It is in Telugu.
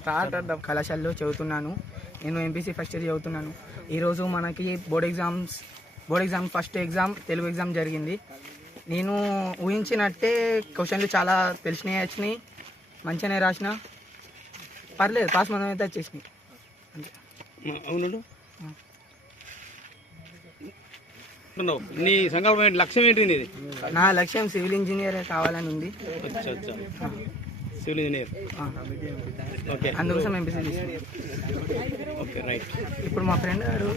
స్టార్ట్ కళాశాలలో చదువుతున్నాను. నేను ఎంపీసీ ఫస్ట్ ఇయర్ చదువుతున్నాను. ఈరోజు మనకి board exam first exam Telugu exam జరిగింది. నేను ఊహించినట్టే క్వశ్చన్లు చాలా తెలిసినాయి వచ్చినాయి, మంచిగానే రాసిన, పర్లేదు పాస్ మనం అయితే వచ్చేసినాయి. అవును. నీ సంకల్పం లక్ష్యం ఏంటి? నీది? నా లక్ష్యం సివిల్ ఇంజనీర్ కావాలని ఉంది. Civil engineer. అందుకోసం ఎంపీసీ తీసుకున్నాను. Okay, right. ఇప్పుడు మా ఫ్రెండ్ గారు